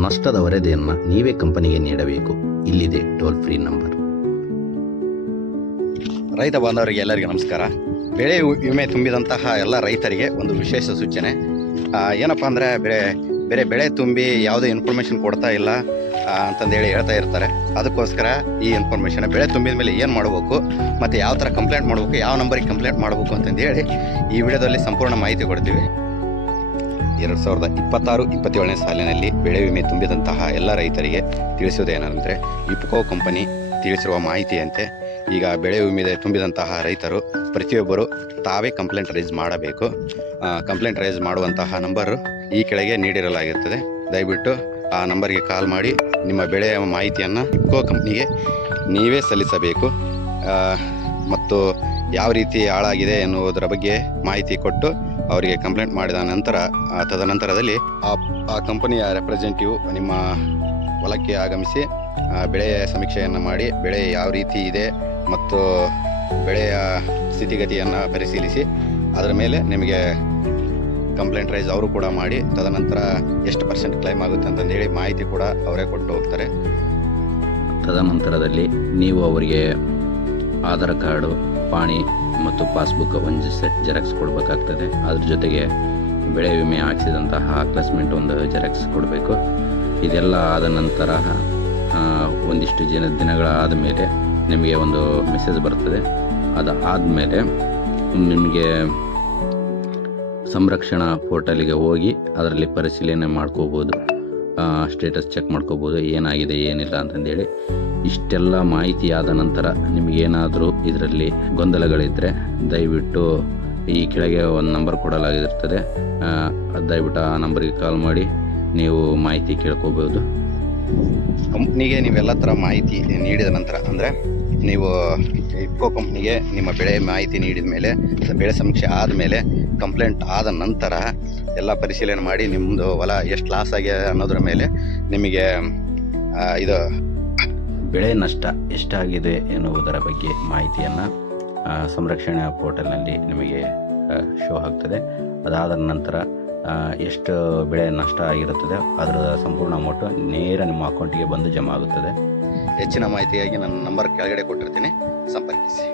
ನಷ್ಟದ ವರದಿಯನ್ನು ನೀವೇ ಕಂಪನಿಗೆ ನೀಡಬೇಕು. ಇಲ್ಲಿದೆ ಟೋಲ್ ಫ್ರೀ ನಂಬರ್. ರೈತ ಬಾಂಧವರಿಗೆ ಎಲ್ಲರಿಗೂ ನಮಸ್ಕಾರ. ಬೆಳೆ ವಿಮೆ ತುಂಬಿದಂತಹ ಎಲ್ಲ ರೈತರಿಗೆ ಒಂದು ವಿಶೇಷ ಸೂಚನೆ. ಏನಪ್ಪ ಅಂದರೆ ಬೆಳೆ ತುಂಬಿ ಯಾವುದೇ ಇನ್ಫಾರ್ಮೇಷನ್ ಕೊಡ್ತಾ ಇಲ್ಲ ಅಂತಂದೇಳಿ ಹೇಳ್ತಾ ಇರ್ತಾರೆ. ಅದಕ್ಕೋಸ್ಕರ ಈ ಇನ್ಫಾರ್ಮೇಷನ್ ಬೆಳೆ ತುಂಬಿದ ಮೇಲೆ ಏನು ಮಾಡಬೇಕು ಮತ್ತು ಯಾವ ಥರ ಕಂಪ್ಲೇಂಟ್ ಮಾಡಬೇಕು, ಯಾವ ನಂಬರಿಗೆ ಕಂಪ್ಲೇಂಟ್ ಮಾಡಬೇಕು ಅಂತಂದೇಳಿ ಈ ವಿಡಿಯೋದಲ್ಲಿ ಸಂಪೂರ್ಣ ಮಾಹಿತಿ ಕೊಡ್ತೀವಿ. 2026-27ನೇ ಸಾಲಿನಲ್ಲಿ ಬೆಳೆ ವಿಮೆ ತುಂಬಿದಂತಹ ಎಲ್ಲ ರೈತರಿಗೆ ತಿಳಿಸುವುದೇನೆಂದರೆ, ಇಪ್ಕೋ ಕಂಪನಿ ತಿಳಿಸಿರುವ ಮಾಹಿತಿಯಂತೆ ಈಗ ಬೆಳೆ ವಿಮೆ ತುಂಬಿದಂತಹ ರೈತರು ಪ್ರತಿಯೊಬ್ಬರು ತಾವೇ ಕಂಪ್ಲೇಂಟ್ ರೈಸ್ ಮಾಡಬೇಕು. ಕಂಪ್ಲೇಂಟ್ ರೈಸ್ ಮಾಡುವಂತಹ ನಂಬರು ಈ ಕೆಳಗೆ ನೀಡಿರಲಾಗಿರ್ತದೆ. ದಯವಿಟ್ಟು ಆ ನಂಬರ್ಗೆ ಕಾಲ್ ಮಾಡಿ ನಿಮ್ಮ ಬೆಳೆಯ ಮಾಹಿತಿಯನ್ನು ಇಪ್ಕೋ ಕಂಪ್ನಿಗೆ ನೀವೇ ಸಲ್ಲಿಸಬೇಕು. ಮತ್ತು ಯಾವ ರೀತಿ ಹಾಳಾಗಿದೆ ಎನ್ನುವುದರ ಬಗ್ಗೆ ಮಾಹಿತಿ ಕೊಟ್ಟು ಅವರಿಗೆ ಕಂಪ್ಲೇಂಟ್ ಮಾಡಿದ ನಂತರ ತದನಂತರದಲ್ಲಿ ಆ ಕಂಪನಿಯ ರೆಪ್ರೆಸೆಂಟೇಟಿವ್ ನಿಮ್ಮ ಹೊಲಕ್ಕೆ ಆಗಮಿಸಿ ಬೆಳೆಯ ಸಮೀಕ್ಷೆಯನ್ನು ಮಾಡಿ ಬೆಳೆ ಯಾವ ರೀತಿ ಇದೆ ಮತ್ತು ಬೆಳೆಯ ಸ್ಥಿತಿಗತಿಯನ್ನು ಪರಿಶೀಲಿಸಿ ಅದರ ಮೇಲೆ ನಿಮಗೆ ಕಂಪ್ಲೇಂಟ್ ರೈಸ್ ಅವರು ಕೂಡ ಮಾಡಿ ತದನಂತರ ಎಷ್ಟು % ಕ್ಲೈಮ್ ಆಗುತ್ತೆ ಅಂತಂದೇಳಿ ಮಾಹಿತಿ ಕೂಡ ಅವರೇ ಕೊಟ್ಟು ಹೋಗ್ತಾರೆ. ತದನಂತರದಲ್ಲಿ ನೀವು ಅವರಿಗೆ ಆಧಾರ್ ಕಾರ್ಡು, ಪಾಣಿ ಮತ್ತು ಪಾಸ್ಬುಕ್ ಒಂದು ಸೆಟ್ ಜೆರಾಕ್ಸ್ ಕೊಡಬೇಕಾಗ್ತದೆ. ಅದ್ರ ಜೊತೆಗೆ ಬೆಳೆ ವಿಮೆ ಹಾಕಿಸಿದಂತಹ ಅಕ್ಲಾಸ್ಮೆಂಟ್ ಒಂದು ಜೆರಾಕ್ಸ್ ಕೊಡಬೇಕು. ಇದೆಲ್ಲ ಆದ ನಂತರ ಒಂದಿಷ್ಟು ದಿನಗಳಾದ ಮೇಲೆ ನಿಮಗೆ ಒಂದು ಮೆಸೇಜ್ ಬರ್ತದೆ. ಅದಾದಮೇಲೆ ನಿಮಗೆ ಸಂರಕ್ಷಣಾ ಪೋರ್ಟಲಿಗೆ ಹೋಗಿ ಅದರಲ್ಲಿ ಪರಿಶೀಲನೆ ಮಾಡ್ಕೋಬೋದು, ಸ್ಟೇಟಸ್ ಚೆಕ್ ಮಾಡ್ಕೋಬೋದು, ಏನಾಗಿದೆ ಏನಿಲ್ಲ ಅಂತಂದೇಳಿ. ಇಷ್ಟೆಲ್ಲ ಮಾಹಿತಿ ಆದ ನಂತರ ನಿಮಗೇನಾದರೂ ಇದರಲ್ಲಿ ಗೊಂದಲಗಳಿದ್ದರೆ ದಯವಿಟ್ಟು ಈ ಕೆಳಗೆ ಒಂದು ನಂಬರ್ ಕೊಡಲಾಗಿರ್ತದೆ. ದಯವಿಟ್ಟು ಆ ನಂಬರ್ಗೆ ಕಾಲ್ ಮಾಡಿ ನೀವು ಮಾಹಿತಿ ಕೇಳ್ಕೋಬೋದು. ಕಂಪ್ನಿಗೆ ನೀವೆಲ್ಲ ಥರ ಮಾಹಿತಿ ನೀಡಿದ ನಂತರ, ಅಂದರೆ ನೀವು ಇಪ್ಕೋ ಕಂಪ್ನಿಗೆ ನಿಮ್ಮ ಬೆಳೆ ಮಾಹಿತಿ ನೀಡಿದ ಮೇಲೆ, ಬೆಳೆ ಸಮೀಕ್ಷೆ ಆದಮೇಲೆ, ಕಂಪ್ಲೇಂಟ್ ಆದ ನಂತರ ಎಲ್ಲ ಪರಿಶೀಲನೆ ಮಾಡಿ ನಿಮ್ಮದು ಹೊಲ ಎಷ್ಟು ಲಾಸ್ ಆಗಿದೆ ಅನ್ನೋದ್ರ ಮೇಲೆ ನಿಮಗೆ ಇದು ಬೆಳೆ ನಷ್ಟ ಎಷ್ಟಾಗಿದೆ ಎನ್ನುವುದರ ಬಗ್ಗೆ ಮಾಹಿತಿಯನ್ನು ಸಂರಕ್ಷಣಾ ಪೋರ್ಟಲ್ನಲ್ಲಿ ನಿಮಗೆ ಶೋ ಆಗ್ತದೆ. ಅದಾದ ನಂತರ ಎಷ್ಟು ಬೆಳೆ ನಷ್ಟ ಆಗಿರುತ್ತದೆ ಅದರ ಸಂಪೂರ್ಣ ಅಮೌಂಟು ನೇರ ನಿಮ್ಮ ಅಕೌಂಟಿಗೆ ಬಂದು ಜಮಾ ಆಗುತ್ತದೆ. ಹೆಚ್ಚಿನ ಮಾಹಿತಿಗಾಗಿ ನನ್ನ ನಂಬರ್ ಕೆಳಗಡೆ ಕೊಟ್ಟಿರ್ತೀನಿ, ಸಂಪರ್ಕಿಸಿ.